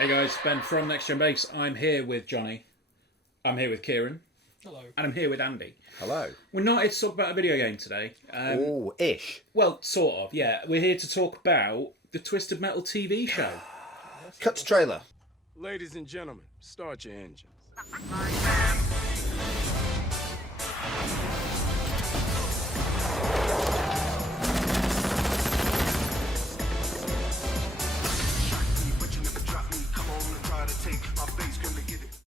Hey guys, Ben from Next Gen Base. I'm here with Jonny. I'm here with Kieran. Hello. And I'm here with Andy. Hello. We're not here to talk about a video game today. Ish. Well, sort of, yeah. We're here to talk about the Twisted Metal TV show. Cut to trailer. Ladies and gentlemen, start your engines.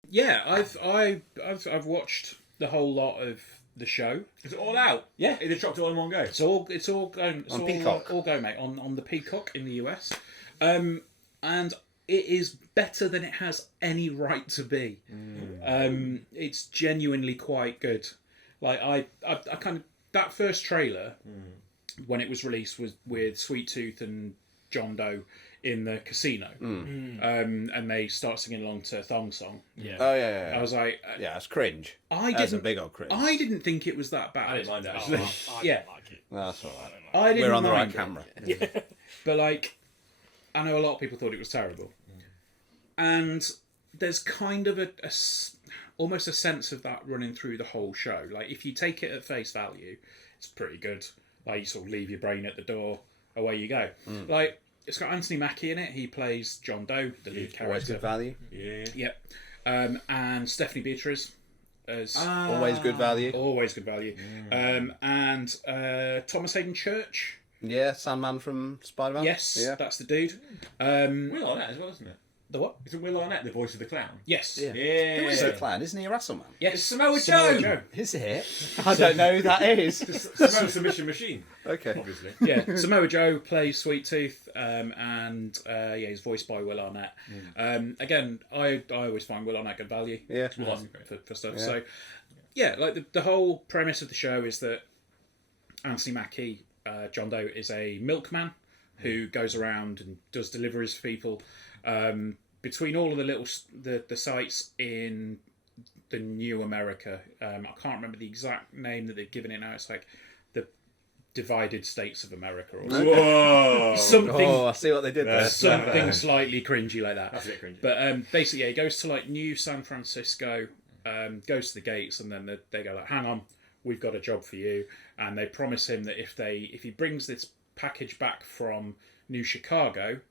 Yeah, I've watched the whole lot of the show. Is it all out? Yeah. They dropped it all in one go. It's all going. It's On all, Peacock. all go, mate. On the Peacock in the US, and it is better than it has any right to be. It's genuinely quite good. Like I kind of that first trailer when it was released was with Sweet Tooth and John Doe in the casino, and they start singing along to Thong Song. Yeah. Oh yeah. I was like, Yeah, it's cringe. That's a big old cringe. I didn't think it was that bad. I didn't mind it actually. I Yeah. don't like it. No, that's all right. I didn't We're on the right mind it. camera. But like, I know a lot of people thought it was terrible, and there's kind of almost a sense of that running through the whole show. Like, if you take it at face value, it's pretty good. Like, you sort of leave your brain at the door, away you go. Like, it's got Anthony Mackie in it. He plays John Doe, the lead Always character. good value. Yeah. Yep. And Stephanie Beatriz as Always good value. always good value. And Thomas Hayden Church. Yeah, Sandman from Spider-Man. Yes, Yeah. that's the dude. Will Arnett as well, isn't it? The what? Isn't Will Arnett the voice of the clown? Yes. Yeah. Yeah. Who is the clown? Isn't he a Rasselman? Yes. It's Samoa Samoa Joe. Is it? I don't know who that is. Samoa Submission Machine, Okay. obviously. Yeah, Samoa Joe plays Sweet Tooth, and he's voiced by Will Arnett. Again, I always find Will Arnett good value Yeah. for stuff. So, yeah, like the whole premise of the show is that Anthony Mackie, John Doe, is a milkman who goes around and does deliveries for people. Between all of the sites in the New America, I can't remember the exact name that they've given it now. It's like the Divided States of America or something. Whoa. Something, Oh, I see what they did there. something slightly cringy like that. That's a bit cringy. But basically, yeah, he goes to like New San Francisco, goes to the gates, and then they go like, "Hang on, we've got a job for you." And they promise him that if he brings this package back from New Chicago,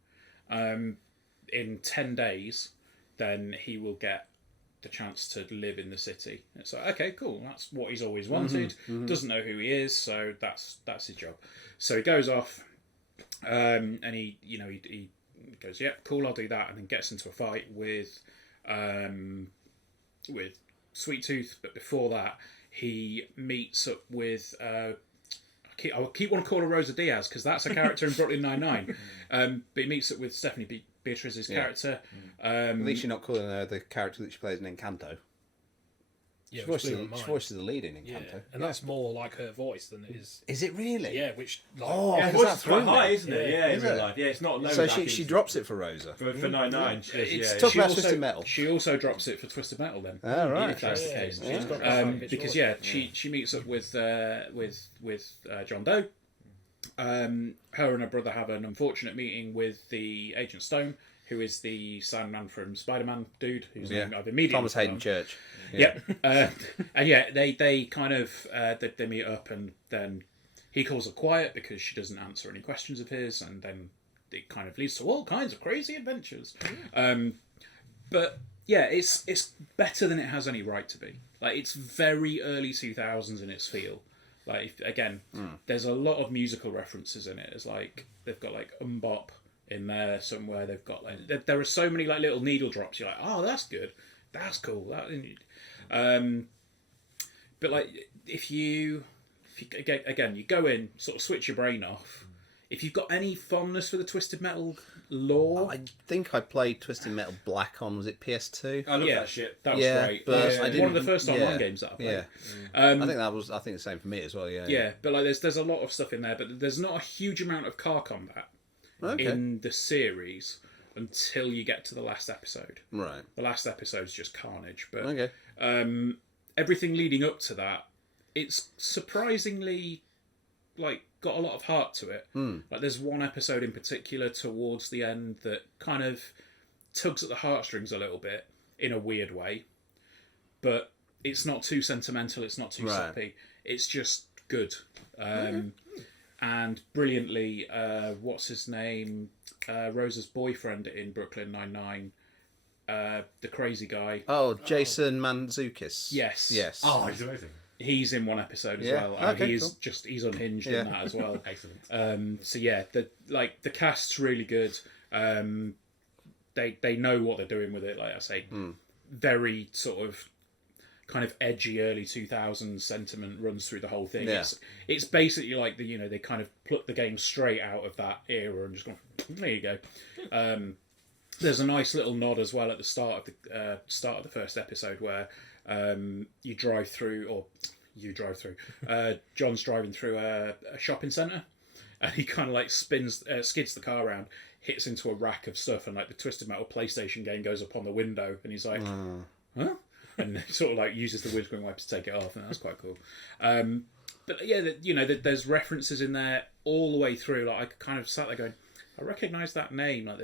in 10 days, then he will get the chance to live in the city. It's like, okay, cool. That's what he's always wanted. Doesn't know who he is, so that's his job. So he goes off, and he goes, yeah, cool, I'll do that, and then gets into a fight with Sweet Tooth. But before that, he meets up with I keep wanting to call her Rosa Diaz because that's a character in Brooklyn Nine-Nine. But he meets up with Stephanie Beatriz's character. At least you're not calling her the character that she plays in Encanto. Yeah, She voices the lead in Yeah, Encanto. and that's more like her voice than it is. Is it really? Yeah, which like, Oh, Yeah, because voice that is quite threw me. high, isn't it? Yeah, in Is real it? life. Yeah, it's not low. So she drops it for Rosa. for 9/9. She does, It's yeah. tough. She about also, Twisted Metal. She also drops it for Twisted Metal then. Oh, right. If that's the yeah, case. she's got that Because she meets up with John Doe. Her and her brother have an unfortunate meeting with the Agent Stone, who is the Sandman from Spider-Man dude, whose name I've immediately Thomas Hayden forgotten. Church. Yep. And yeah, they kind of they meet up, and then he calls her quiet because she doesn't answer any questions of his, and then it kind of leads to all kinds of crazy adventures. But yeah, it's better than it has any right to be. Like, it's very early 2000s in its feel. Like, there's a lot of musical references in it. It's like they've got like Mbop in there somewhere. They've got like there are so many like little needle drops. You're like, oh, that's good, that's cool. But like if you again you go in, sort of switch your brain off. If you've got any fondness for the Twisted Metal lore, I think I played Twisted Metal Black on, was it PS2? I love yeah, that shit. that was Yeah, great. but That's I one didn't- of the first online yeah, games that I played. Yeah. I think the same for me as well, yeah. Yeah, but like there's a lot of stuff in there, but there's not a huge amount of car combat Okay. in the series until you get to the last episode. Right. The last episode's just carnage, but Okay. everything leading up to that, it's surprisingly like got a lot of heart to it. Like there's one episode in particular towards the end that kind of tugs at the heartstrings a little bit in a weird way, but it's not too sentimental. It's not too soppy. It's just good. And brilliantly, what's his name? Rosa's boyfriend in Brooklyn Nine-Nine, the crazy guy. Oh, Jason Mantzoukas. Yes. Oh, he's amazing. He's in one episode as Yeah. well, and Okay, he's cool. he's unhinged in that as well. Excellent. So yeah, the cast's really good. They know what they're doing with it. Like I say, very sort of kind of edgy early 2000s sentiment runs through the whole thing. Yeah. It's basically like they kind of plucked the game straight out of that era and just gone, there you go. There's a nice little nod as well at the start of the first episode where you drive through. John's driving through a shopping centre, and he kind of like skids the car around, hits into a rack of stuff, and like the Twisted Metal PlayStation game goes up on the window, and he's like, huh? And he sort of like uses the windscreen wiper to take it off, and that's quite cool. But yeah, there's references in there all the way through. Like I kind of sat there going, I recognise that name. Like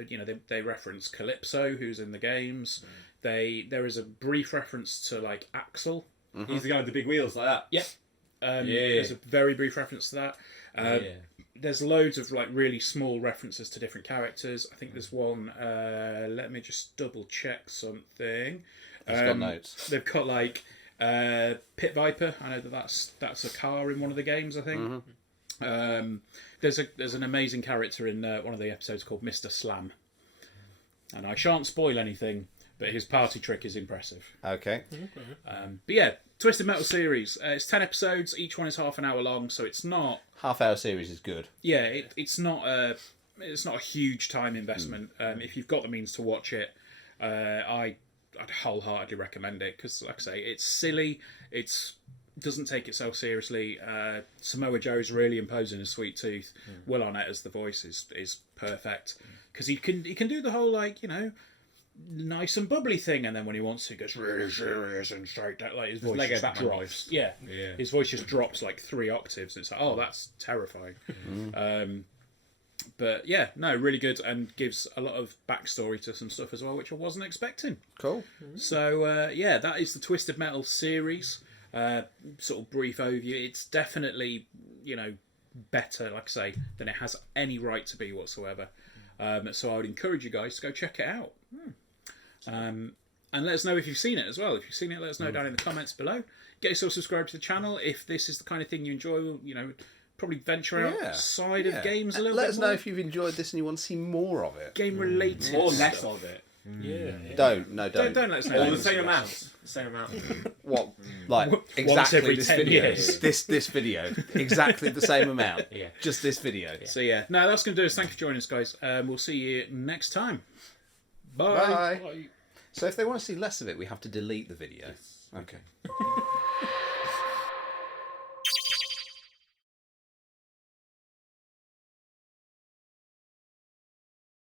they reference Calypso, who's in the games. There is a brief reference to like Axel. He's the guy with the big wheels like that. Yeah. There's a very brief reference to that. There's loads of like really small references to different characters. I think there's one. Let me just double check something. It's got notes. They've got like Pit Viper. I know that's a car in one of the games, I think. There's an amazing character in one of the episodes called Mr. Slam, and I shan't spoil anything, but his party trick is impressive. Okay. But yeah, Twisted Metal series. It's 10 episodes. Each one is half an hour long, so it's not. Half-hour series is good. Yeah, it's not a huge time investment. If you've got the means to watch it, I'd wholeheartedly recommend it because, like I say, it's silly. It doesn't take itself seriously. Samoa Joe's really imposing his sweet tooth. Will Arnett as the voice is perfect because he can do the whole nice and bubbly thing, and then when he wants to, he goes really serious and straight down. Like his voice Lego just Batman drops. Yeah, his voice just drops like 3 octaves. It's like, oh, that's terrifying. But yeah, no, really good, and gives a lot of backstory to some stuff as well, which I wasn't expecting. Cool. So yeah, that is the Twisted Metal series. Sort of brief overview. It's definitely better, like I say, than it has any right to be whatsoever. So I would encourage you guys to go check it out. And let us know if you've seen it as well. If you've seen it, let us know down in the comments below. Get yourself subscribed to the channel. If this is the kind of thing you enjoy, we'll, probably venture outside of games a little bit. Let us more. know if you've enjoyed this and you want to see more of it. Game related Or stuff. less of it. Don't Don't let us know. Or the same amount. What? Like Once exactly every this 10 video. years. This video. Exactly the same amount. Yeah. Just this video. So yeah, no, that's going to do us. Thank you for joining us, guys. We'll see you next time. Bye. Bye. So if they want to see less of it, we have to delete the video. Okay.